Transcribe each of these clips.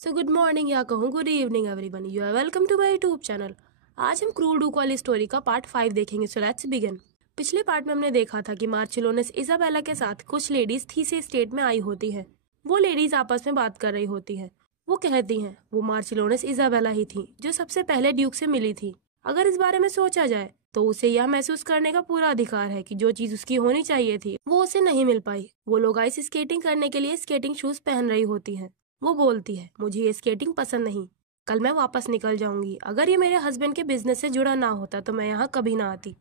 So good morning या कहूँ good evening everyone, you are welcome to my YouTube channel. आज हम क्रूर डूक वाली स्टोरी का पार्ट 5 देखेंगे। So let's begin. पिछले पार्ट में हमने देखा था कि मार्चिलोनेस इजाबेला के साथ कुछ लेडीज थीसे स्टेट में आई होती है। वो लेडीज आपस में बात कर रही होती है। वो कहती हैं वो मार्चिलोनेस इजाबेला ही थी जो सबसे पहले ड्यूक से मिली थी। अगर इस बारे में सोचा जाए तो उसे यह महसूस करने का पूरा अधिकार है कि जो चीज उसकी होनी चाहिए थी वो उसे नहीं मिल पाई। वो लोग आइस स्केटिंग करने के लिए स्केटिंग शूज पहन रही होती हैं। वो बोलती है मुझे ये स्केटिंग पसंद नहीं, कल मैं वापस निकल जाऊंगी। अगर ये मेरे हस्बैंड के बिजनेस से जुड़ा ना होता तो मैं यहाँ कभी ना आती।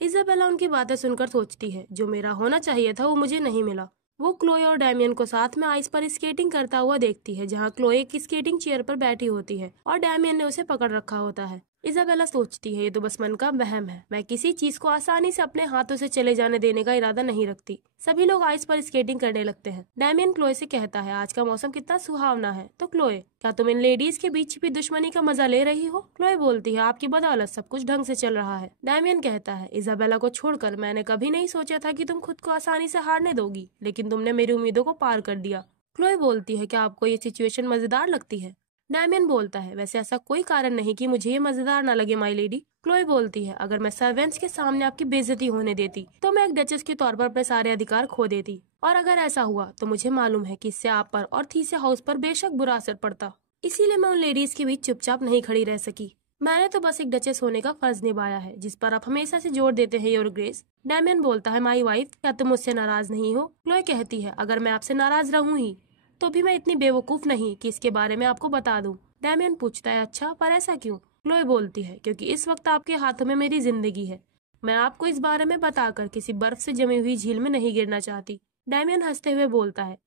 इजाबेला उनकी बातें सुनकर सोचती है जो मेरा होना चाहिए था वो मुझे नहीं मिला। वो क्लोए और डैमियन को साथ में आइस पर स्केटिंग करता हुआ देखती है, जहाँ क्लोए की स्केटिंग चेयर पर बैठी होती है और डैमियन ने उसे पकड़ रखा होता है। इजाबेला सोचती है ये तो बस मन का वहम है, मैं किसी चीज को आसानी से अपने हाथों से चले जाने देने का इरादा नहीं रखती। सभी लोग आइस पर स्केटिंग करने लगते हैं। डैमियन क्लोए से कहता है आज का मौसम कितना सुहावना है। तो क्लोए, क्या तुम इन लेडीज के बीच भी दुश्मनी का मजा ले रही हो? क्लोए बोलती है आपकी बदौलत सब कुछ ढंग से चल रहा है। डैमियन कहता है इजाबेला को छोड़कर मैंने कभी नहीं सोचा था कि तुम खुद को आसानी से हारने दोगी, लेकिन तुमने मेरी उम्मीदों को पार कर दिया। क्लोए बोलती है क्या आपको ये सिचुएशन मजेदार लगती है? डैमियन बोलता है वैसे ऐसा कोई कारण नहीं कि मुझे ये मजेदार ना लगे माई लेडी। क्लोए बोलती है अगर मैं सर्वेंट्स के सामने आपकी बेइज्जती होने देती तो मैं एक डचेस के तौर पर अपने सारे अधिकार खो देती, और अगर ऐसा हुआ तो मुझे मालूम है कि इससे आप पर और थीसे हाउस पर बेशक बुरा असर पड़ता। इसीलिए मैं उन लेडीज के बीच चुपचाप नहीं खड़ी रह सकी। मैंने तो बस एक डचेस होने का फर्ज निभाया है जिस पर आप हमेशा से जोर देते हैं योर ग्रेस। डैमियन बोलता है माई वाइफ, क्या तुम मुझसे नाराज नहीं हो? क्लोए कहती है अगर मैं आपसे नाराज रहूं ही तो भी मैं इतनी बेवकूफ नहीं कि इसके बारे में आपको बता दूं। डैमियन पूछता है अच्छा, पर ऐसा क्यों? क्लोए बोलती है क्योंकि इस वक्त आपके हाथों में मेरी जिंदगी है। मैं आपको इस बारे में बताकर किसी बर्फ से जमी हुई झील में नहीं गिरना चाहती। डैमियन हंसते हुए बोलता है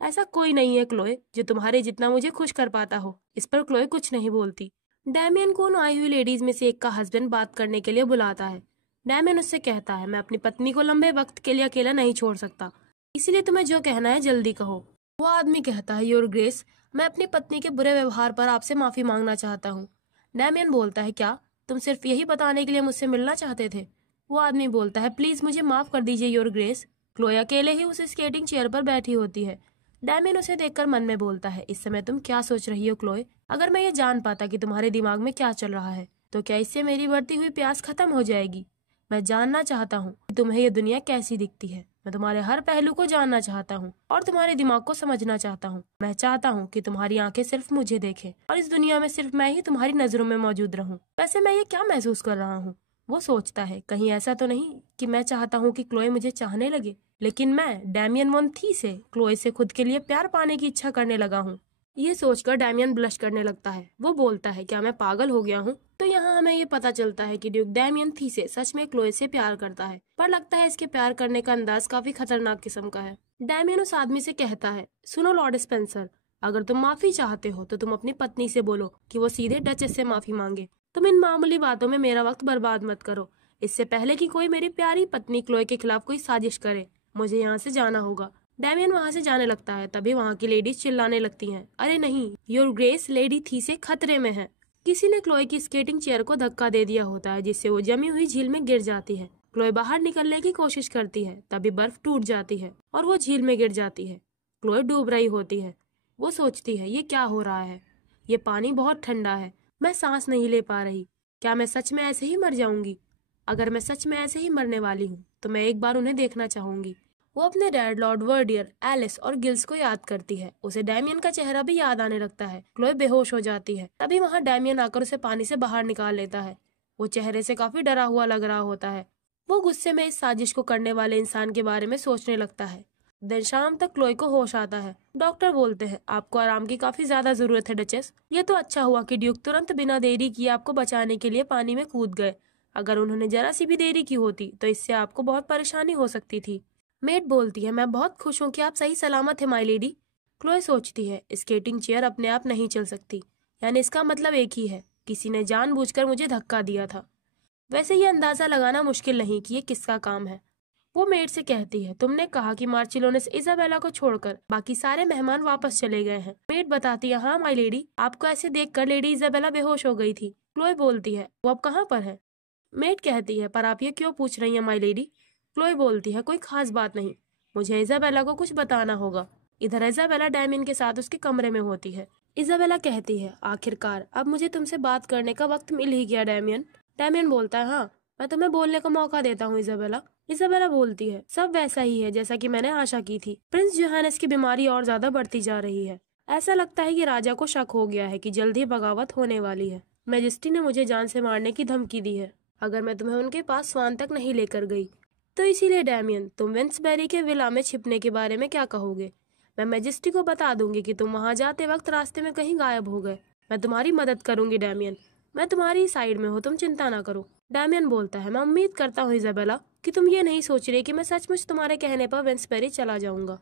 ऐसा कोई नहीं है क्लोए जो तुम्हारे जितना मुझे खुश कर पाता हो। इस पर क्लोए कुछ नहीं बोलती। डैमियन को उन आई हुई लेडीज में से एक का हस्बैंड बात करने के लिए बुलाता है। डैमियन उससे कहता है मैं अपनी पत्नी को लंबे वक्त के लिए अकेला नहीं छोड़ सकता, इसीलिए तुम्हें जो कहना है जल्दी कहो। वो आदमी कहता है योर ग्रेस, मैं अपनी पत्नी के बुरे व्यवहार पर आपसे माफी मांगना चाहता हूँ। डैमियन बोलता है क्या तुम सिर्फ यही बताने के लिए मुझसे मिलना चाहते थे? वो आदमी बोलता है प्लीज मुझे माफ कर दीजिए योर ग्रेस। क्लोए अकेले ही उस स्केटिंग चेयर पर बैठी होती है। डैमियन उसे देखकर मन में बोलता है इस समय तुम क्या सोच रही हो क्लोए? अगर मैं ये जान पाता कि तुम्हारे दिमाग में क्या चल रहा है तो क्या इससे मेरी बढ़ती हुई प्यास खत्म हो जाएगी? मैं जानना चाहता हूँ कि तुम्हें ये दुनिया कैसी दिखती है। मैं तुम्हारे हर पहलू को जानना चाहता हूँ और तुम्हारे दिमाग को समझना चाहता हूँ। मैं चाहता हूँ कि तुम्हारी आंखें सिर्फ मुझे देखें और इस दुनिया में सिर्फ मैं ही तुम्हारी नजरों में मौजूद रहूँ। वैसे मैं ये क्या महसूस कर रहा हूँ? वो सोचता है कहीं ऐसा तो नहीं कि मैं चाहता हूँ कि क्लोए मुझे चाहने लगे, लेकिन मैं डैमियन वन थी से क्लोए से खुद के लिए प्यार पाने की इच्छा करने लगा हूँ। ये सोचकर डैमियन ब्लश करने लगता है। वो बोलता है क्या मैं पागल हो गया हूँ? तो यहाँ हमें ये पता चलता है कि ड्यूक डैमियन थी से सच में क्लोए से प्यार करता है, पर लगता है इसके प्यार करने का अंदाज काफी खतरनाक किस्म का है। डैमियन उस आदमी से कहता है सुनो लॉर्ड स्पेंसर, अगर तुम माफी चाहते हो तो तुम अपनी पत्नी से बोलो कि वो सीधे डचेस से माफी मांगे। तुम इन मामूली बातों में मेरा वक्त बर्बाद मत करो। इससे पहले कि कोई मेरी प्यारी पत्नी क्लोए के खिलाफ कोई साजिश करे, मुझे यहाँ से जाना होगा। डैमियन वहाँ से जाने लगता है। तभी वहाँ की लेडीज चिल्लाने लगती हैं अरे नहीं योर ग्रेस, लेडी थी से खतरे में है। किसी ने क्लोए की स्केटिंग चेयर को धक्का दे दिया होता है जिससे वो जमी हुई झील में गिर जाती है। क्लोए बाहर निकलने की कोशिश करती है, तभी बर्फ टूट जाती है और वो झील में गिर जाती है। क्लोए डूब रही होती है। वो सोचती है ये क्या हो रहा है? ये पानी बहुत ठंडा है, मैं सांस नहीं ले पा रही। क्या मैं सच में ऐसे ही मर जाऊंगी? अगर मैं सच में ऐसे ही मरने वाली हूँ तो मैं एक बार उन्हें देखना चाहूंगी। वो अपने डैड लॉर्ड वर्डियर, एलिस और गिल्स को याद करती है। उसे डैमियन का चेहरा भी याद आने लगता है। क्लोए बेहोश हो जाती है। तभी वहाँ डैमियन आकर उसे पानी से बाहर निकाल लेता है। वो चेहरे से काफी डरा हुआ लग रहा होता है। वो गुस्से में इस साजिश को करने वाले इंसान के बारे में सोचने लगता है। देर शाम तक क्लोए को होश आता है। डॉक्टर बोलते हैं आपको आराम की काफी ज्यादा जरूरत है डचेस। ये तो अच्छा हुआ कि ड्यूक तुरंत बिना देरी किए आपको बचाने के लिए पानी में कूद गए। अगर उन्होंने जरा सी भी देरी की होती तो इससे आपको बहुत परेशानी हो सकती थी। मेट बोलती है मैं बहुत खुश हूँ कि आप सही सलामत है माई लेडी। क्लोए सोचती है स्केटिंग चेयर अपने आप नहीं चल सकती, यानी इसका मतलब एक ही है, किसी ने जानबूझकर मुझे धक्का दिया था। वैसे ये अंदाजा लगाना मुश्किल नहीं कि ये किसका काम है। वो मेट से कहती है तुमने कहा कि मार्चिलोनेस इजाबेला को छोड़कर बाकी सारे मेहमान वापस चले गए हैं। मेट बताती है हाँ माई लेडी, आपको ऐसे देखकर लेडी इजाबेला बेहोश हो गई थी। क्लोए बोलती है वो अब कहाँ पर है? मेट कहती है पर आप ये क्यों पूछ रही हैं माई लेडी? क्लोए बोलती है कोई खास बात नहीं, मुझे इजाबेला को कुछ बताना होगा। इधर इजाबेला डैमियन के साथ उसके कमरे में होती है। इजाबेला कहती है, आखिरकार अब मुझे तुमसे बात करने का वक्त मिल ही गया डैमियन। डैमियन बोलता है, हाँ मैं तुम्हें बोलने का मौका देता हूँ इजाबेला। इजाबेला बोलती है, सब वैसा ही है जैसा कि मैंने आशा की थी। प्रिंस जोहानस की बीमारी और ज्यादा बढ़ती जा रही है। ऐसा लगता है कि राजा को शक हो गया है कि जल्द ही बगावत होने वाली है। मैजेस्टी ने मुझे जान से मारने की धमकी दी है अगर मैं तुम्हें उनके पास स्वान तक नहीं लेकर गई। तो इसीलिए डैमियन, तुम विंसबेरी के विला में छिपने के बारे में क्या कहोगे? मैं मैजेस्टी को बता दूंगी कि तुम वहां जाते वक्त रास्ते में कहीं गायब हो गए। मैं तुम्हारी मदद करूंगी डैमियन, मैं तुम्हारी साइड में हूँ, तुम चिंता ना करो। डैमियन बोलता है, मैं उम्मीद करता हूँ इजाबेला कि तुम ये नहीं सोच रही कि मैं सचमुच तुम्हारे कहने पर विंसबेरी चला जाऊंगा।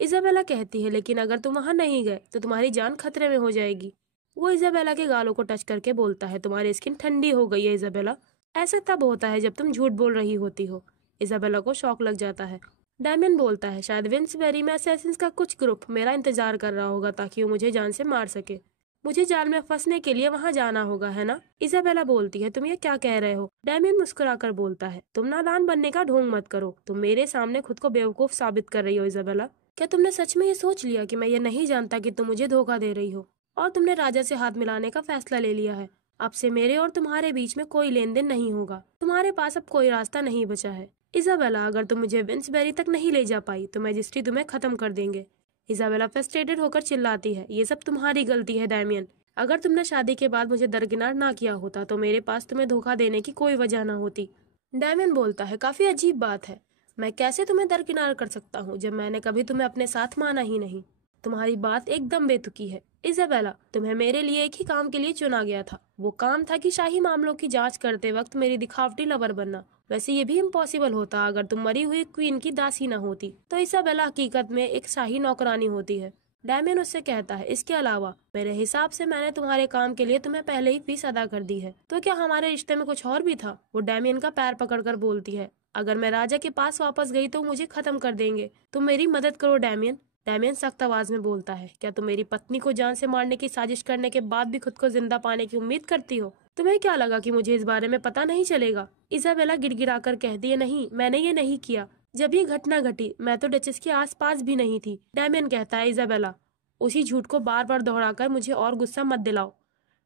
इजाबेला कहती है, लेकिन अगर तुम वहां नहीं गए तो तुम्हारी जान खतरे में हो जाएगी। वो इजाबेला के गालों को टच करके बोलता है, तुम्हारी स्किन ठंडी हो गई है इजाबेला। ऐसा तब होता है जब तुम झूठ बोल रही होती हो। इजाबेला को शौक लग जाता है। डायमंड बोलता है, शायद विंसबेरी में असैसिन्स का कुछ ग्रुप मेरा इंतजार कर रहा होगा ताकि वो मुझे जान से मार सके। मुझे जाल में फंसने के लिए वहां जाना होगा, है ना? इजाबेला बोलती है, तुम ये क्या कह रहे हो? डायमंड मुस्कुराकर बोलता है, तुम नादान बनने का ढोंग मत करो। तुम मेरे सामने खुद को बेवकूफ साबित कर रही हो इजाबेला। क्या तुमने सच में ये सोच लिया कि मैं ये नहीं जानता कि तुम मुझे धोखा दे रही हो और तुमने राजा से हाथ मिलाने का फैसला ले लिया है? अब से मेरे और तुम्हारे बीच में कोई लेन देन नहीं होगा। तुम्हारे पास अब कोई रास्ता नहीं बचा है। इजाबेला, अगर तुम मुझे विंसबेरी तक नहीं ले जा पाई तो मैजिस्ट्री तुम्हें खत्म कर देंगे। इजाबेला फ्रस्ट्रेटेड होकर चिल्लाती है, ये सब तुम्हारी गलती है डैमियन। अगर तुमने शादी के बाद मुझे दरकिनार ना किया होता तो मेरे पास तुम्हें धोखा देने की कोई वजह ना होती। डैमियन बोलता है, काफी अजीब बात है। मैं कैसे तुम्हें दरकिनार कर सकता हूँ जब मैंने कभी तुम्हें अपने साथ माना ही नहीं? तुम्हारी बात एकदम बेतुकी है इजाबेला। तुम्हें मेरे लिए एक ही काम के लिए चुना गया था। वो काम था कि शाही मामलों की जांच करते वक्त मेरी दिखावटी लवर बनना। वैसे ये भी इम्पॉसिबल होता अगर तुम मरी हुई क्वीन की दासी न होती। तो इसाबेला हकीकत में एक शाही नौकरानी होती है। डैमियन उससे कहता है, इसके अलावा मेरे हिसाब से मैंने तुम्हारे काम के लिए तुम्हें पहले ही फीस अदा कर दी है। तो क्या हमारे रिश्ते में कुछ और भी था? वो डैमियन का पैर पकड़कर बोलती है, अगर मैं राजा के पास वापस गई तो मुझे खत्म कर देंगे। तुम मेरी मदद करो डैमियन। डैमियन सख्त आवाज में बोलता है, क्या तुम मेरी पत्नी को जान से मारने की साजिश करने के बाद भी खुद को जिंदा पाने की उम्मीद करती हो? तुम्हें क्या लगा कि मुझे इस बारे में पता नहीं चलेगा? इसाबेला गिड़गिड़ाकर कहती है, नहीं, मैंने ये नहीं किया। जब ये घटना घटी मैं तो डचेस के आसपास भी नहीं थी। डैमियन कहता है, इसाबेला उसी झूठ को बार बार दोहराकर मुझे और गुस्सा मत दिलाओ।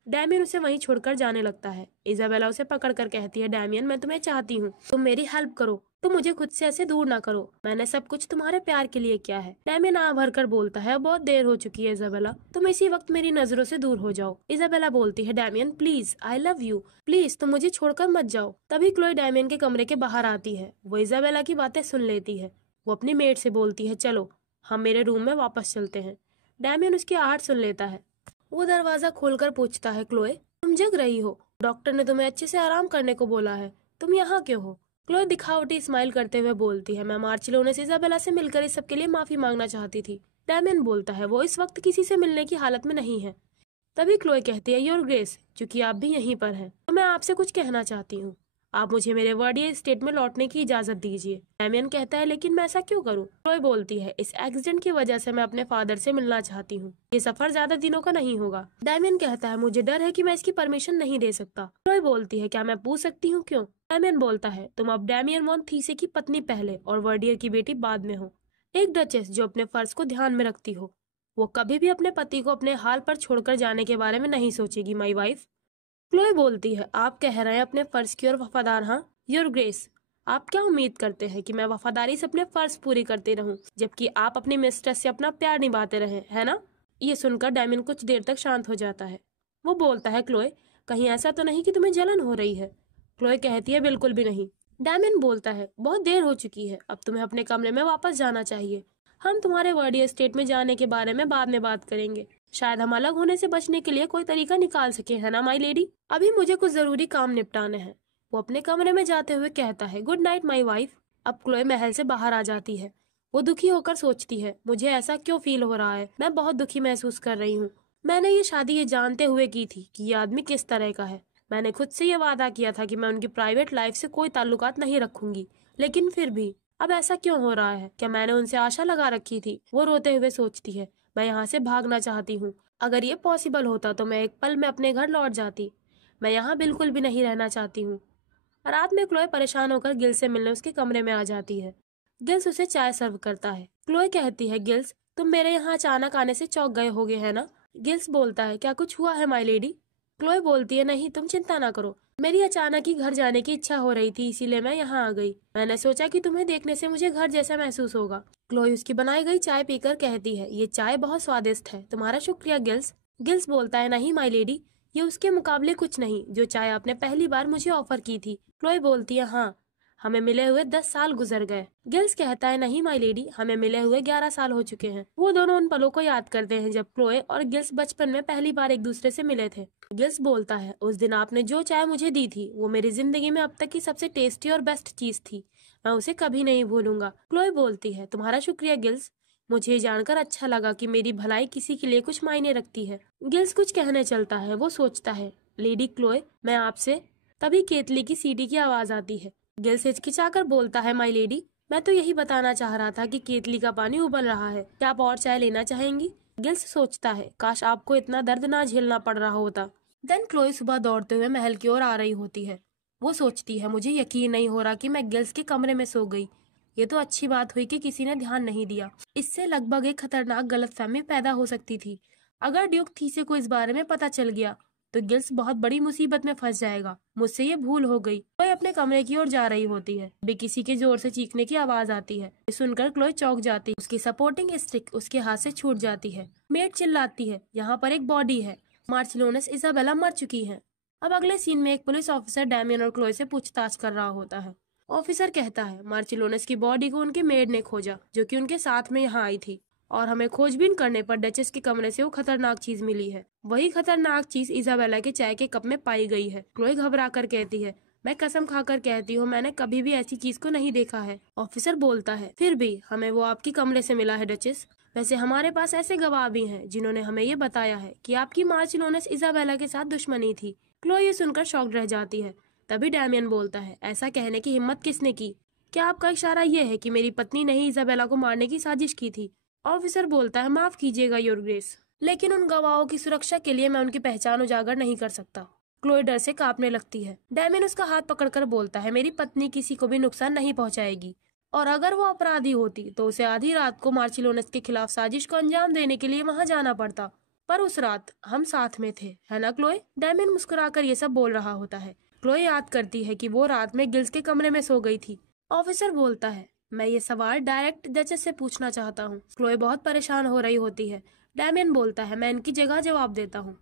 डैमियन उसे वहीं छोड़कर जाने लगता है। इसाबेला उसे पकड़कर कहती है, डैमियन मैं तुम्हें चाहती हूँ, तुम मेरी हेल्प करो। तुम मुझे खुद से ऐसे दूर ना करो। मैंने सब कुछ तुम्हारे प्यार के लिए किया है। डैमियन आ भर कर बोलता है, बहुत देर हो चुकी है इसाबेला, तुम इसी वक्त मेरी नजरों से दूर हो जाओ। इसाबेला बोलती है, Damian please, I love you, please तुम मुझे छोड़कर मत जाओ। तभी क्लोई डैमियन के कमरे के बाहर आती है। वो इसाबेला की बातें सुन लेती है। वो अपनी मेड से बोलती है, चलो हम मेरे रूम में वापस चलते हैं। डैमियन उसकी आहट सुन लेता है। वो दरवाजा खोलकर पूछता है, क्लोए तुम जग रही हो? डॉक्टर ने तुम्हें अच्छे से आराम करने को बोला है, तुम यहाँ क्यों हो? क्लोए दिखावटी स्माइल करते हुए बोलती है, मैं मार्चिलोनेस इसाबेला से मिलकर इस सब के लिए माफी मांगना चाहती थी। डैमियन बोलता है, वो इस वक्त किसी से मिलने की हालत में नहीं है। तभी क्लोए कहती है, योर ग्रेस, चूंकि आप भी यहीं पर हैं तो मैं आपसे कुछ कहना चाहती हूँ। आप मुझे मेरे वर्डियर स्टेट में लौटने की इजाजत दीजिए। डैमियन कहता है, लेकिन मैं ऐसा क्यों करूँ? क्लोए बोलती है, इस एक्सीडेंट की वजह से मैं अपने फादर से मिलना चाहती हूँ। ये सफर ज्यादा दिनों का नहीं होगा। डैमियन कहता है, मुझे डर है कि मैं इसकी परमिशन नहीं दे सकता। क्लोए बोलती है, क्या मैं पूछ सकती हूँ क्यों? डैमियन बोलता है, तुम अब डैमियन वॉन थीसे की पत्नी पहले और वर्डियर की बेटी बाद में हो। एक डचेस जो अपने फर्ज को ध्यान में रखती हो। वो कभी भी अपने पति को अपने हाल पर छोड़कर जाने के बारे में नहीं सोचेगी, माई वाइफ। क्लोए बोलती है, आप कह रहे हैं अपने फर्ज की ओर वफादार? हाँ योर ग्रेस, आप क्या उम्मीद करते हैं कि मैं वफादारी से अपने फर्ज पूरी करते रहूं जबकि आप अपनी मिस्ट्रेस से अपना प्यार निभाते रहे, है ना? ये सुनकर डैमियन कुछ देर तक शांत हो जाता है। वो बोलता है, क्लोए कहीं ऐसा तो नहीं कि तुम्हें जलन हो रही है? क्लोए कहती है, बिल्कुल भी नहीं। डैमियन बोलता है, बहुत देर हो चुकी है, अब तुम्हें अपने कमरे में वापस जाना चाहिए। हम तुम्हारे वर्डियर स्टेट में जाने के बारे में बाद में बात करेंगे। शायद हम अलग होने से बचने के लिए कोई तरीका निकाल सके, है ना माई लेडी? अभी मुझे कुछ जरूरी काम निपटाने हैं। वो अपने कमरे में जाते हुए कहता है, गुड नाइट माई वाइफ। अब क्लोए महल से बाहर आ जाती है। वो दुखी होकर सोचती है, मुझे ऐसा क्यों फील हो रहा है? मैं बहुत दुखी महसूस कर रही हूँ। मैंने ये शादी ये जानते हुए की थी कि ये आदमी किस तरह का है। मैंने खुद से ये वादा किया था कि मैं उनकी प्राइवेट लाइफ से कोई ताल्लुकात नहीं रखूंगी, लेकिन फिर भी अब ऐसा क्यों हो रहा है? क्या मैंने उनसे आशा लगा रखी थी? वो रोते हुए सोचती है, मैं यहाँ से भागना चाहती हूँ। अगर ये पॉसिबल होता तो मैं एक पल में अपने घर लौट जाती। मैं यहाँ बिल्कुल भी नहीं रहना चाहती हूँ। रात में क्लोए परेशान होकर गिल्स से मिलने उसके कमरे में आ जाती है। गिल्स उसे चाय सर्व करता है। क्लोए कहती है, गिल्स तुम मेरे यहाँ अचानक आने से चौंक गए होगे, है ना? गिल्स बोलता है, क्या कुछ हुआ है माय लेडी? क्लोए बोलती है, नहीं, तुम चिंता ना करो, मेरी अचानक ही घर जाने की इच्छा हो रही थी, इसीलिए मैं यहाँ आ गई। मैंने सोचा कि तुम्हें देखने से मुझे घर जैसा महसूस होगा। क्लोए उसकी बनाई गई चाय पीकर कहती है, ये चाय बहुत स्वादिष्ट है, तुम्हारा शुक्रिया गिल्स। गिल्स बोलता है, नहीं माय लेडी, ये उसके मुकाबले कुछ नहीं जो चाय आपने पहली बार मुझे ऑफर की थी। क्लोए बोलती है, हाँ, हमें मिले हुए 10 साल गुजर गए। गिल्स कहता है, नहीं माय लेडी, हमें मिले हुए 11 साल हो चुके हैं। वो दोनों उन पलों को याद करते हैं जब क्लोए और गिल्स बचपन में पहली बार एक दूसरे से मिले थे। गिल्स बोलता है, उस दिन आपने जो चाय मुझे दी थी वो मेरी जिंदगी में अब तक की सबसे टेस्टी और बेस्ट चीज थी, मैं उसे कभी नहीं भूलूंगा। क्लोए बोलती है, तुम्हारा शुक्रिया गिल्स, मुझे जानकर अच्छा लगा कि मेरी भलाई किसी के लिए कुछ मायने रखती है। गिल्स कुछ कहने चलता है, वो सोचता है, लेडी क्लोए, मैं आपसे। तभी केतली की सीटी की आवाज आती है। गिल्स हिचकिचाकर बोलता है, माय लेडी, मैं तो यही बताना चाह रहा था कि केतली का पानी उबल रहा है, क्या आप और चाय लेना चाहेंगी? गिल्स सोचता है, काश आपको इतना दर्द ना झेलना पड़ रहा होता। देन क्लोए सुबह दौड़ते हुए महल की ओर आ रही होती है। वो सोचती है, मुझे यकीन नहीं हो रहा कि मैं गिल्स के कमरे में सो गई। ये तो अच्छी बात हुई कि किसी ने ध्यान नहीं दिया, इससे लगभग एक खतरनाक गलतफहमी पैदा हो सकती थी। अगर ड्यूक थीसे को इस बारे में पता चल गया तो गिल्स बहुत बड़ी मुसीबत में फंस जाएगा। मुझसे ये भूल हो गई। क्लोए अपने कमरे की ओर जा रही होती है, अभी किसी के जोर से चीखने की आवाज आती है। सुनकर क्लोए चौंक जाती है, उसकी सपोर्टिंग स्टिक उसके हाथ से छूट जाती है। मेड चिल्लाती है, यहाँ पर एक बॉडी है, मार्चिलोनेस इजाबेला मर चुकी है। अब अगले सीन में एक पुलिस ऑफिसर डैमियन और क्लोए से पूछताछ कर रहा होता है। ऑफिसर कहता है, मार्चिलोनेस की बॉडी को उनके मेड ने खोजा, जो कि उनके साथ में यहाँ आई थी, और हमें खोजबीन करने पर डचेस के कमरे से वो खतरनाक चीज मिली है। वही खतरनाक चीज इजाबेला के चाय के कप में पाई गई है। क्लोए घबरा कर कहती है, मैं कसम खाकर कहती हूँ, मैंने कभी भी ऐसी चीज को नहीं देखा है। ऑफिसर बोलता है, फिर भी हमें वो आपकी कमरे से मिला है डचेस। वैसे हमारे पास ऐसे गवाह भी हैं जिन्होंने हमें ये बताया है कि आपकी मार्चिलोनेस इजाबेला के साथ दुश्मनी थी। क्लोए ये सुनकर शॉक्ड रह जाती है। तभी डैमियन बोलता है, ऐसा कहने की हिम्मत किसने की? क्या आपका इशारा ये है कि मेरी पत्नी ने ही इजाबेला को मारने की साजिश की थी? ऑफिसर बोलता है, माफ कीजिएगा योर ग्रेस, लेकिन उन गवाहों की सुरक्षा के लिए मैं उनकी पहचान उजागर नहीं कर सकता। क्लोए डर से कांपने लगती है। डैमियन उसका हाथ पकड़कर बोलता है, मेरी पत्नी किसी को भी नुकसान नहीं पहुंचाएगी, और अगर वो अपराधी होती तो उसे आधी रात को मार्चिलोनेस के खिलाफ साजिश को अंजाम देने के लिए वहां जाना पड़ता। पर उस रात हम साथ में थे, है ना क्लोए? डैमियन मुस्कुराकर ये सब बोल रहा होता है। क्लोए याद करती है कि वो रात में गिल्स के कमरे में सो गई थी। ऑफिसर बोलता है, मैं ये सवाल डायरेक्ट डचेस से पूछना चाहता हूँ। क्लोए बहुत परेशान हो रही होती है। डैमियन बोलता है, मैं इनकी जगह जवाब देता हूँ।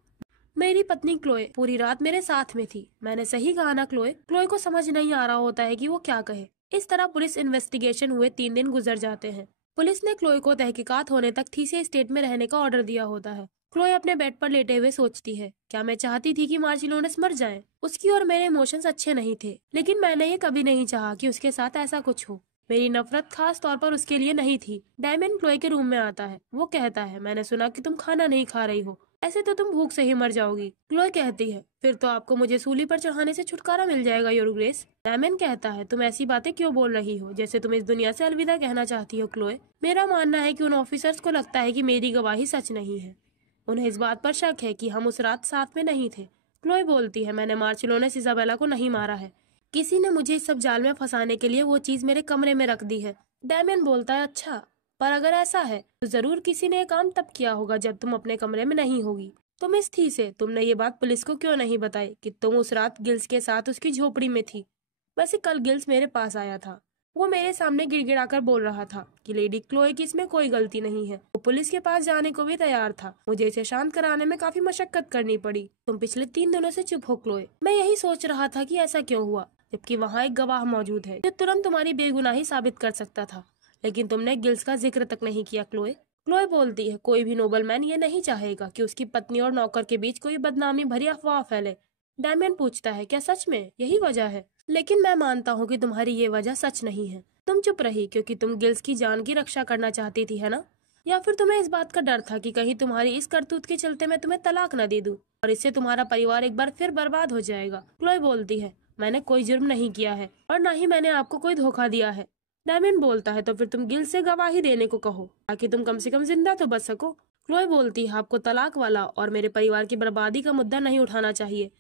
मेरी पत्नी क्लोए पूरी रात मेरे साथ में थी। मैंने सही कहा ना क्लोए? क्लोए को समझ नहीं आ रहा होता है कि वो क्या कहे। इस तरह पुलिस इन्वेस्टिगेशन हुए 3 दिन गुजर जाते हैं। पुलिस ने क्लोए को तहकीकात होने तक थीसे स्टेट में रहने का ऑर्डर दिया होता है। क्लोए अपने बेड पर लेटे हुए सोचती है, क्या मैं चाहती थी कि मार्चिलोनेस मर जाए? उसकी और मेरे इमोशंस अच्छे नहीं थे, लेकिन मैंने ये कभी नहीं चाहा कि उसके साथ ऐसा कुछ हो। मेरी नफरत खास तौर पर उसके लिए नहीं थी। डैमियन क्लोए के रूम में आता है। वो कहता है, मैंने सुना कि तुम खाना नहीं खा रही हो, ऐसे तो तुम भूख से ही मर जाओगी। क्लोए कहती है, फिर तो आपको मुझे सूली पर चढ़ाने से छुटकारा मिल जाएगा योर ग्रेस। डैमियन कहता है, तुम ऐसी बातें क्यों बोल रही हो जैसे तुम इस दुनिया से अलविदा कहना चाहती हो क्लोए? मेरा मानना है कि उन ऑफिसर्स को लगता है कि मेरी गवाही सच नहीं है। उन्हें इस बात पर शक है कि हम उस रात साथ में नहीं थे। क्लोए बोलती है, मैंने मार्चिलोनेस इजाबेला को नहीं मारा है। किसी ने मुझे इस सब जाल में फंसाने के लिए वो चीज मेरे कमरे में रख दी है। डैमियन बोलता है, अच्छा, पर अगर ऐसा है तो जरूर किसी ने काम तब किया होगा जब तुम अपने कमरे में नहीं होगी। तो मिस थीसे, तुमने ये बात पुलिस को क्यों नहीं बताई कि तुम उस रात गिल्स के साथ उसकी झोपड़ी में थी? वैसे कल गिल्स मेरे पास आया था। वो मेरे सामने गिड़गिड़ाकर बोल रहा था कि लेडी क्लोए की इसमें कोई गलती नहीं है। वो पुलिस के पास जाने को भी तैयार था। मुझे इसे शांत कराने में काफी मशक्कत करनी पड़ी। तुम पिछले 3 दिनों से चुप हो क्लोए। मैं यही सोच रहा था कि ऐसा क्यों हुआ, जबकि वहाँ एक गवाह मौजूद है जो तुरंत तुम्हारी बेगुनाही साबित कर सकता था, लेकिन तुमने गिल्स का जिक्र तक नहीं किया क्लोए। क्लोए बोलती है, कोई भी नोबलमैन ये नहीं चाहेगा कि उसकी पत्नी और नौकर के बीच कोई बदनामी भरी अफवाह फैले। डैमियन पूछता है, क्या सच में यही वजह है? लेकिन मैं मानता हूँ कि तुम्हारी ये वजह सच नहीं है। तुम चुप रही क्योंकि तुम गिल्स की जान की रक्षा करना चाहती थी, है ना? या फिर तुम्हें इस बात का डर था कि कहीं तुम्हारी इस करतूत के चलते मैं तुम्हें तलाक न दे दूं और इससे तुम्हारा परिवार एक बार फिर बर्बाद हो जाएगा? क्लोए बोलती है, मैंने कोई जुर्म नहीं किया है और न ही मैंने आपको कोई धोखा दिया है। डैमियन बोलता है, तो फिर तुम गिल्स से गवाही देने को कहो ताकि तुम कम से कम जिंदा तो बच सको। क्लोए बोलती है, आपको तलाक वाला और मेरे परिवार की बर्बादी का मुद्दा नहीं उठाना चाहिए।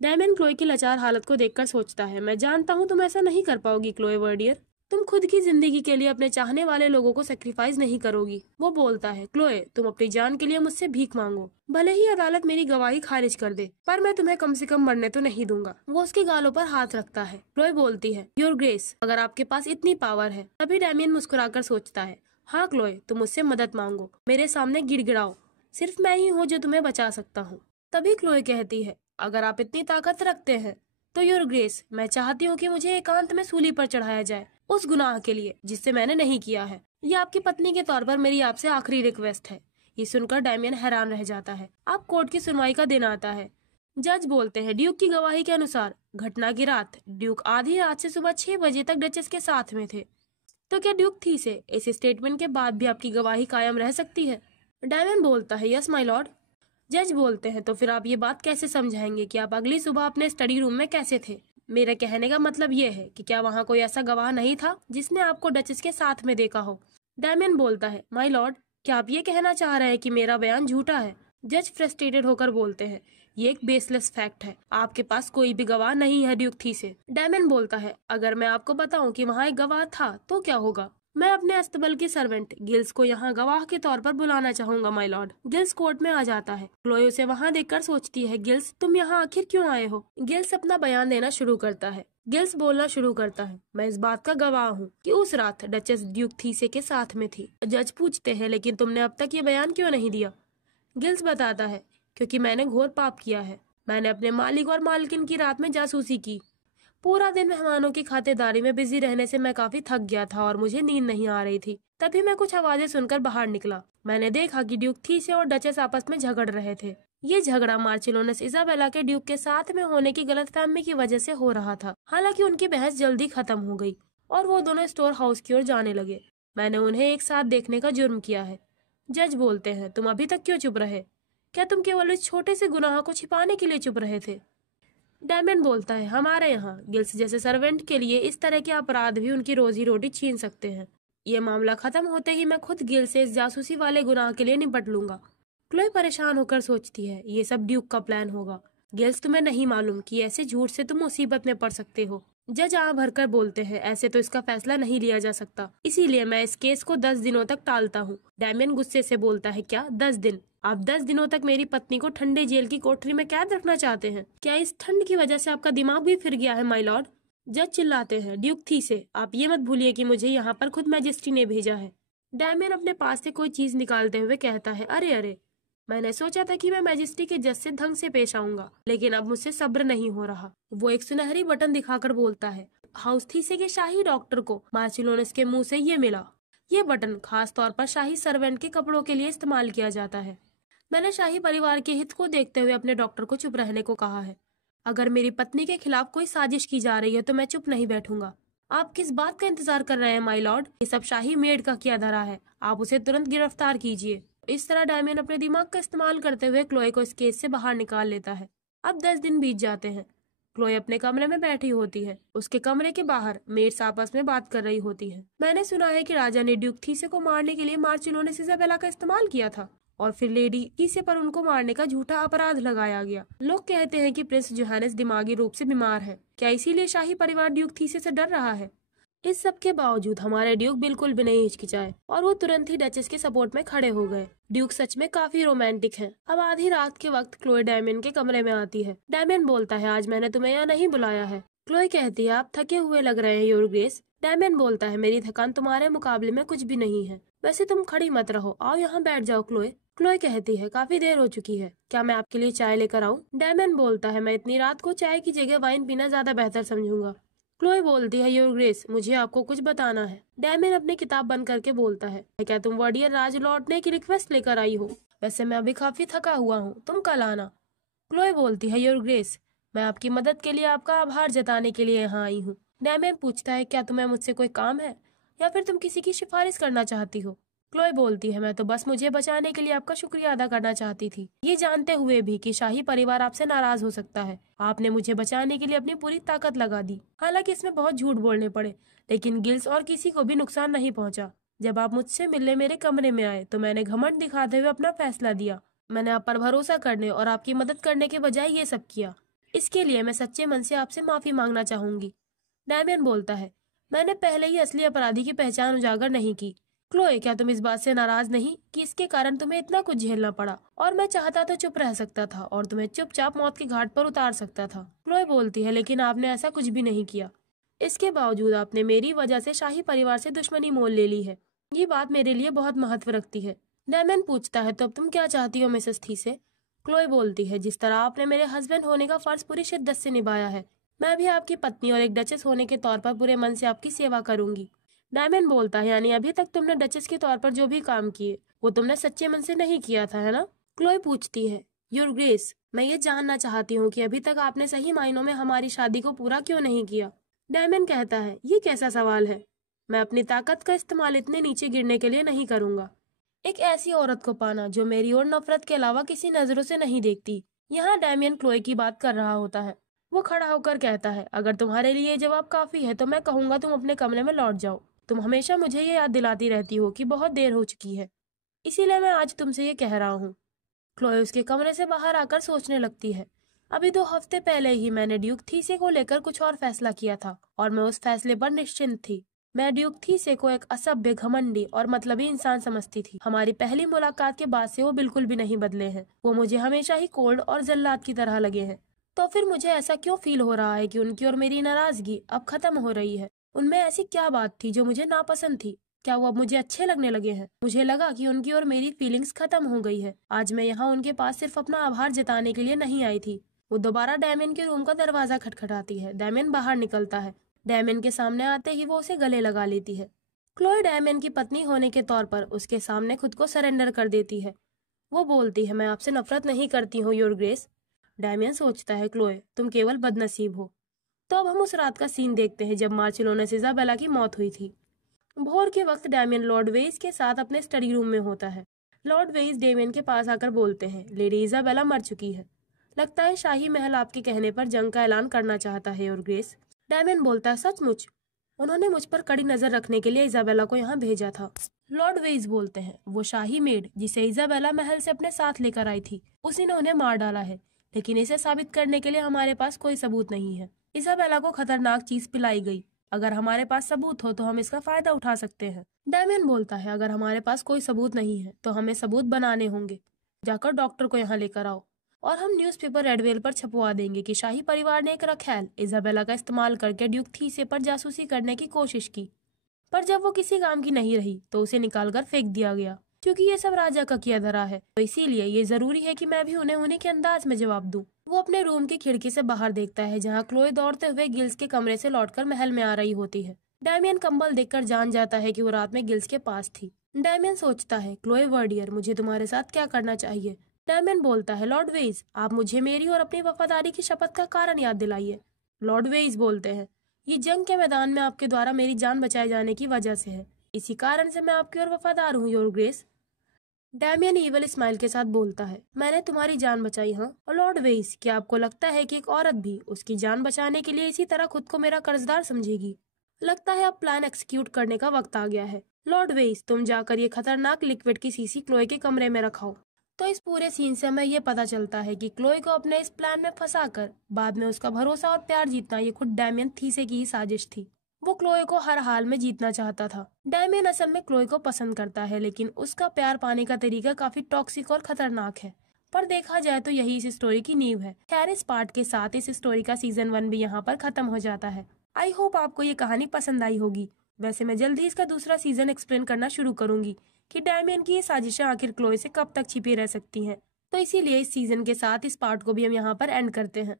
डैमियन क्लोए की लाचार हालत को देखकर सोचता है, मैं जानता हूँ तुम ऐसा नहीं कर पाओगी क्लोए वर्डियर। तुम खुद की जिंदगी के लिए अपने चाहने वाले लोगों को सेक्रीफाइस नहीं करोगी। वो बोलता है, क्लोए तुम अपनी जान के लिए मुझसे भीख मांगो, भले ही अदालत मेरी गवाही खारिज कर दे, पर मैं तुम्हें कम से कम मरने तो नहीं दूंगा। वो उसके गालों पर हाथ रखता है। क्लोए बोलती है, योर ग्रेस, अगर आपके पास इतनी पावर है। तभी डैमियन मुस्कुराकर सोचता है, हाँ क्लोए तुम मुझसे मदद मांगो, मेरे सामने गिड़गिड़ाओ, सिर्फ मैं ही हूँ जो तुम्हें बचा सकता हूँ। तभी क्लोए कहती है, अगर आप इतनी ताकत रखते हैं तो योर ग्रेस, मैं चाहती हूँ कि मुझे एकांत में सूली पर चढ़ाया जाए, उस गुनाह के लिए जिससे मैंने नहीं किया है। ये आपकी पत्नी के तौर पर मेरी आपसे आखिरी रिक्वेस्ट है। ये सुनकर डैमियन हैरान रह जाता है। अब कोर्ट की सुनवाई का दिन आता है। जज बोलते हैं, ड्यूक की गवाही के अनुसार घटना की रात ड्यूक आधी रात से सुबह 6 बजे तक डचेस के साथ में थे। तो क्या ड्यूक थी से इस स्टेटमेंट के बाद भी आपकी गवाही कायम रह सकती है? डैमियन बोलता है, यस माय लॉर्ड। जज बोलते हैं, तो फिर आप ये बात कैसे समझाएंगे कि आप अगली सुबह अपने स्टडी रूम में कैसे थे? मेरे कहने का मतलब ये है कि क्या वहाँ कोई ऐसा गवाह नहीं था जिसने आपको डचेस के साथ में देखा हो? डैमियन बोलता है, माय लॉर्ड, क्या आप ये कहना चाह रहे हैं कि मेरा बयान झूठा है? जज फ्रस्ट्रेटेड होकर बोलते हैं, ये एक बेसलेस फैक्ट है, आपके पास कोई भी गवाह नहीं है ड्यूक थी से। डैमियन बोलता है, अगर मैं आपको बताऊं कि वहाँ एक गवाह था तो क्या होगा? मैं अपने अस्तबल की सर्वेंट गिल्स को यहाँ गवाह के तौर पर बुलाना चाहूंगा माय लॉर्ड। गिल्स कोर्ट में आ जाता है। क्लोए उसे वहाँ देखकर सोचती है, गिल्स तुम यहाँ आखिर क्यों आए हो? गिल्स अपना बयान देना शुरू करता है। गिल्स बोलना शुरू करता है, मैं इस बात का गवाह हूँ कि उस रात डचेस ड्यूक थीसे के साथ में थी। जज पूछते हैं, लेकिन तुमने अब तक ये बयान क्यों नहीं दिया? गिल्स बताता है, क्योंकि मैंने घोर पाप किया है। मैंने अपने मालिक और मालकिन की रात में जासूसी की। पूरा दिन मेहमानों की खातिरदारी में बिजी रहने से मैं काफी थक गया था और मुझे नींद नहीं आ रही थी। तभी मैं कुछ आवाजें सुनकर बाहर निकला। मैंने देखा कि ड्यूक थीसे और डचेस आपस में झगड़ रहे थे। ये झगड़ा मार्चिलोनस इजाबेला के ड्यूक के साथ में होने की गलतफहमी की वजह से हो रहा था। हालांकि उनकी बहस जल्दी खत्म हो गई और वो दोनों स्टोर हाउस की ओर जाने लगे। मैंने उन्हें एक साथ देखने का जुर्म किया है। जज बोलते हैं, तुम अभी तक क्यों चुप रहे? क्या तुम केवल इस छोटे से गुनाह को छिपाने के लिए चुप रहे थे? डैमियन बोलता है, हमारे यहाँ गिल्स जैसे सर्वेंट के लिए इस तरह के अपराध भी उनकी रोजी रोटी छीन सकते हैं। ये मामला खत्म होते ही मैं खुद गिल्स से इस जासूसी वाले गुनाह के लिए निपट लूंगा। क्लोए परेशान होकर सोचती है, ये सब ड्यूक का प्लान होगा। गिल्स, तुम्हें नहीं मालूम कि ऐसे झूठ से तुम मुसीबत में पड़ सकते हो। जज आंख भरकर बोलते हैं, ऐसे तो इसका फैसला नहीं लिया जा सकता, इसीलिए मैं इस केस को 10 दिनों तक टालता हूँ। डैमियन गुस्से से बोलता है, क्या 10 दिन? आप 10 दिनों तक मेरी पत्नी को ठंडे जेल की कोठरी में कैद रखना चाहते हैं? क्या इस ठंड की वजह से आपका दिमाग भी फिर गया है माय लॉर्ड? जज चिल्लाते हैं, ड्यूक थी से आप ये मत भूलिए कि मुझे यहाँ पर खुद मैजिस्ट्री ने भेजा है। डैमियन अपने पास से कोई चीज निकालते हुए कहता है, अरे अरे, मैंने सोचा था कि मैं मैजिस्ट्री के जज से ढंग से पेश आऊंगा, लेकिन अब मुझसे सब्र नहीं हो रहा। वो एक सुनहरी बटन दिखाकर बोलता है, हाउस थीसे के शाही डॉक्टर को मार्चिलोनस के मुंह से ये मिला। ये बटन खास तौर पर शाही सर्वेंट के कपड़ों के लिए इस्तेमाल किया जाता है। मैंने शाही परिवार के हित को देखते हुए अपने डॉक्टर को चुप रहने को कहा है। अगर मेरी पत्नी के खिलाफ कोई साजिश की जा रही है तो मैं चुप नहीं बैठूंगा। आप किस बात का इंतजार कर रहे हैं माय लॉर्ड? ये सब शाही मेड का किया धरा है, आप उसे तुरंत गिरफ्तार कीजिए। इस तरह डैमियन अपने दिमाग का इस्तेमाल करते हुए क्लोए को इस केस से बाहर निकाल लेता है। अब 10 दिन बीत जाते हैं। क्लोए अपने कमरे में बैठी होती है। उसके कमरे के बाहर मेड्स आपस में बात कर रही होती है। मैंने सुना है कि राजा ने ड्यूक थीसे को मारने के लिए मार्चिलोनस इजाबेला का इस्तेमाल किया था और फिर लेडी थीसे पर उनको मारने का झूठा अपराध लगाया गया। लोग कहते हैं कि प्रिंस जोहानिस दिमागी रूप से बीमार है। क्या इसीलिए शाही परिवार ड्यूक थीसे से डर रहा है? इस सब के बावजूद हमारे ड्यूक बिल्कुल भी नहीं हिचकिचाए और वो तुरंत ही डचेस के सपोर्ट में खड़े हो गए। ड्यूक सच में काफी रोमांटिक है। अब आधी रात के वक्त क्लोए डैमियन के कमरे में आती है। डैमियन बोलता है, आज मैंने तुम्हें यहाँ नहीं बुलाया है। क्लोए कहती है, आप थके हुए लग रहे हैं योर ग्रेस। डैमियन बोलता है, मेरी थकान तुम्हारे मुकाबले में कुछ भी नहीं है। वैसे तुम खड़ी मत रहो, आओ यहाँ बैठ जाओ क्लोए। क्लोए कहती है, काफी देर हो चुकी है, क्या मैं आपके लिए चाय लेकर आऊँ? डैमियन बोलता है, मैं इतनी रात को चाय की जगह वाइन पीना ज्यादा बेहतर समझूंगा। क्लोए बोलती है, योर ग्रेस, मुझे आपको कुछ बताना है। डैमियन अपनी किताब बंद करके बोलता है, क्या तुम वर्डियर राज लौटने की रिक्वेस्ट लेकर आई हो? वैसे मैं अभी काफी थका हुआ हूँ, तुम कल आना। क्लोए बोलती है, योर ग्रेस, मैं आपकी मदद के लिए आपका आभार जताने के लिए यहाँ आई हूँ। डैमियन पूछता है, क्या तुम्हें मुझसे कोई काम है या फिर तुम किसी की सिफारिश करना चाहती हो? क्लोए बोलती है, मैं तो बस मुझे बचाने के लिए आपका शुक्रिया अदा करना चाहती थी, ये जानते हुए भी कि शाही परिवार आपसे नाराज हो सकता है। आपने मुझे बचाने के लिए अपनी पूरी ताकत लगा दी। हालांकि इसमें बहुत झूठ बोलने पड़े, लेकिन गिल्स और किसी को भी नुकसान नहीं पहुंचा। जब आप मुझसे मिलने मेरे कमरे में आए तो मैंने घमंड दिखाते हुए अपना फैसला दिया। मैंने आप पर भरोसा करने और आपकी मदद करने के बजाय ये सब किया। इसके लिए मैं सच्चे मन से आपसे माफी मांगना चाहूंगी। डैमियन बोलता है, मैंने पहले ही असली अपराधी की पहचान उजागर नहीं की। क्लोए, क्या तुम इस बात से नाराज नहीं कि इसके कारण तुम्हें इतना कुछ झेलना पड़ा? और मैं चाहता तो चुप रह सकता था और तुम्हें चुपचाप मौत के घाट पर उतार सकता था। क्लोए बोलती है, लेकिन आपने ऐसा कुछ भी नहीं किया। इसके बावजूद आपने मेरी वजह से शाही परिवार से दुश्मनी मोल ले ली है। ये बात मेरे लिए बहुत महत्व रखती है। डैमन पूछता है, तो अब तुम क्या चाहती हो मिसेस थी से? क्लोए बोलती है, जिस तरह आपने मेरे हस्बैंड होने का फर्ज पूरी शिद्दत से निभाया है, मैं भी आपकी पत्नी और एक डचेस होने के तौर पर पूरे मन से आपकी सेवा करूंगी। डायमंड बोलता है, यानी अभी तक तुमने डचेस के तौर पर जो भी काम किए वो तुमने सच्चे मन से नहीं किया था, है ना? क्लोए पूछती है, योर ग्रेस, मैं ये जानना चाहती हूँ कि अभी तक आपने सही मायनों में हमारी शादी को पूरा क्यों नहीं किया? डायमंड कहता है, ये कैसा सवाल है? मैं अपनी ताकत का इस्तेमाल इतने नीचे गिरने के लिए नहीं करूंगा। एक ऐसी औरत को पाना जो मेरी और नफरत के अलावा किसी नजरों से नहीं देखती। यहाँ डैमियन क्लोए की बात कर रहा होता है। वो खड़ा होकर कहता है, अगर तुम्हारे लिए ये जवाब काफी है तो मैं कहूंगा तुम अपने कमरे में लौट जाओ। तुम हमेशा मुझे ये याद दिलाती रहती हो कि बहुत देर हो चुकी है, इसीलिए मैं आज तुमसे ये कह रहा हूँ। क्लोए उसके कमरे से बाहर आकर सोचने लगती है। अभी 2 हफ्ते पहले ही मैंने ड्यूक थीसे को लेकर कुछ और फैसला किया था और मैं उस फैसले पर निश्चिंत थी। मैं ड्यूक थीसे को एक असभ्य, घमंडी और मतलबी इंसान समझती थी। हमारी पहली मुलाकात के बाद से वो बिल्कुल भी नहीं बदले हैं। वो मुझे हमेशा ही कोल्ड और जल्लाद की तरह लगे हैं। तो फिर मुझे ऐसा क्यों फील हो रहा है कि उनकी और मेरी नाराजगी अब खत्म हो रही है? उनमें ऐसी क्या बात थी जो मुझे नापसंद थी? क्या वो अब मुझे अच्छे लगने लगे हैं? मुझे लगा कि उनकी और मेरी फीलिंग्स खत्म हो गई है। आज मैं यहाँ उनके पास सिर्फ अपना आभार जताने के लिए नहीं आई थी। वो दोबारा डैमियन के रूम का दरवाजा खटखटाती है। डैमियन बाहर निकलता है। डैमियन के सामने आते ही वो उसे गले लगा लेती है। क्लोए डैमियन की पत्नी होने के तौर पर उसके सामने खुद को सरेंडर कर देती है। वो बोलती है, मैं आपसे नफरत नहीं करती हूँ योर ग्रेस। डैमियन सोचता है, क्लोए तुम केवल बदनसीब हो। तो अब हम उस रात का सीन देखते हैं जब मार्चिलोनेस इजाबेला की मौत हुई थी। भोर के वक्त डैमियन लॉर्ड वेइस के साथ अपने स्टडी रूम में होता है। लॉर्ड वेइस डैमियन के पास आकर बोलते हैं, लेडी इजाबेला मर चुकी है। लगता है शाही महल आपके कहने पर जंग का ऐलान करना चाहता है योर ग्रेस। डैमियन बोलता है, सचमुच? उन्होंने मुझ पर कड़ी नजर रखने के लिए इजाबेला को यहाँ भेजा था। लॉर्ड वेइस बोलते हैं, वो शाही मेड जिसे इजाबेला महल से अपने साथ लेकर आई थी, उसी ने उन्हें मार डाला है, लेकिन इसे साबित करने के लिए हमारे पास कोई सबूत नहीं है। इजाबेला को खतरनाक चीज पिलाई गई। अगर हमारे पास सबूत हो तो हम इसका फायदा उठा सकते हैं। डैमियन बोलता है, अगर हमारे पास कोई सबूत नहीं है तो हमें सबूत बनाने होंगे। जाकर डॉक्टर को यहाँ लेकर आओ और हम न्यूज़पेपर रेडवेल पर छपवा देंगे कि शाही परिवार ने एक रखैल इजाबेला का इस्तेमाल करके ड्यूक थीसे पर जासूसी करने की कोशिश की, पर जब वो किसी काम की नहीं रही तो उसे निकालकर फेंक दिया गया। क्योंकि ये सब राजा का किया धरा है, तो इसीलिए ये जरूरी है कि मैं भी उन्हें उन्हीं के अंदाज में जवाब दूं। वो अपने रूम की खिड़की से बाहर देखता है जहाँ क्लोए दौड़ते हुए गिल्स के कमरे से लौटकर महल में आ रही होती है। डैमियन कंबल देखकर जान जाता है कि वो रात में गिल्स के पास थी। डैमियन सोचता है, क्लोए वर्डियर, मुझे तुम्हारे साथ क्या करना चाहिए? डैमियन बोलता है, लॉर्ड वेइस, आप मुझे मेरी और अपनी वफादारी की शपथ का कारण याद दिलाइए। लॉर्ड वेइस बोलते हैं, ये जंग के मैदान में आपके द्वारा मेरी जान बचाए जाने की वजह से है। इसी कारण से मैं आपकी ओर वफादार हूँ your grace. Damian evil smile के साथ बोलता है, मैंने तुम्हारी जान बचाई, हाँ? और लॉर्ड वेइस, क्या आपको लगता है कि एक औरत भी उसकी जान बचाने के लिए इसी तरह खुद को मेरा कर्जदार समझेगी? लगता है अब प्लान एक्सिक्यूट करने का वक्त आ गया है। लॉर्ड वेइस, तुम जाकर ये खतरनाक लिक्विड की शीशी क्लोए के कमरे में रखाओ। तो इस पूरे सीन से हमें ये पता चलता है कि क्लोए को अपने इस प्लान में फंसाकर बाद में उसका भरोसा और प्यार जीतना ये खुद डैमियन थीसे की ही साजिश थी। वो क्लोए को हर हाल में जीतना चाहता था। डैमियन असल में क्लोए को पसंद करता है, लेकिन उसका प्यार पाने का तरीका काफी टॉक्सिक और खतरनाक है। पर देखा जाए तो यही इस स्टोरी की नींव है। खैर, इस पार्ट के साथ इस स्टोरी का सीजन 1 भी यहाँ पर खत्म हो जाता है। आई होप आपको ये कहानी पसंद आई होगी। वैसे मैं जल्दी ही इसका दूसरा सीजन एक्सप्लेन करना शुरू करूंगी कि डैमियन की ये साजिशें आखिर क्लोए से कब तक छिपी रह सकती हैं। तो इसीलिए इस सीजन के साथ इस पार्ट को भी हम यहाँ पर एंड करते हैं।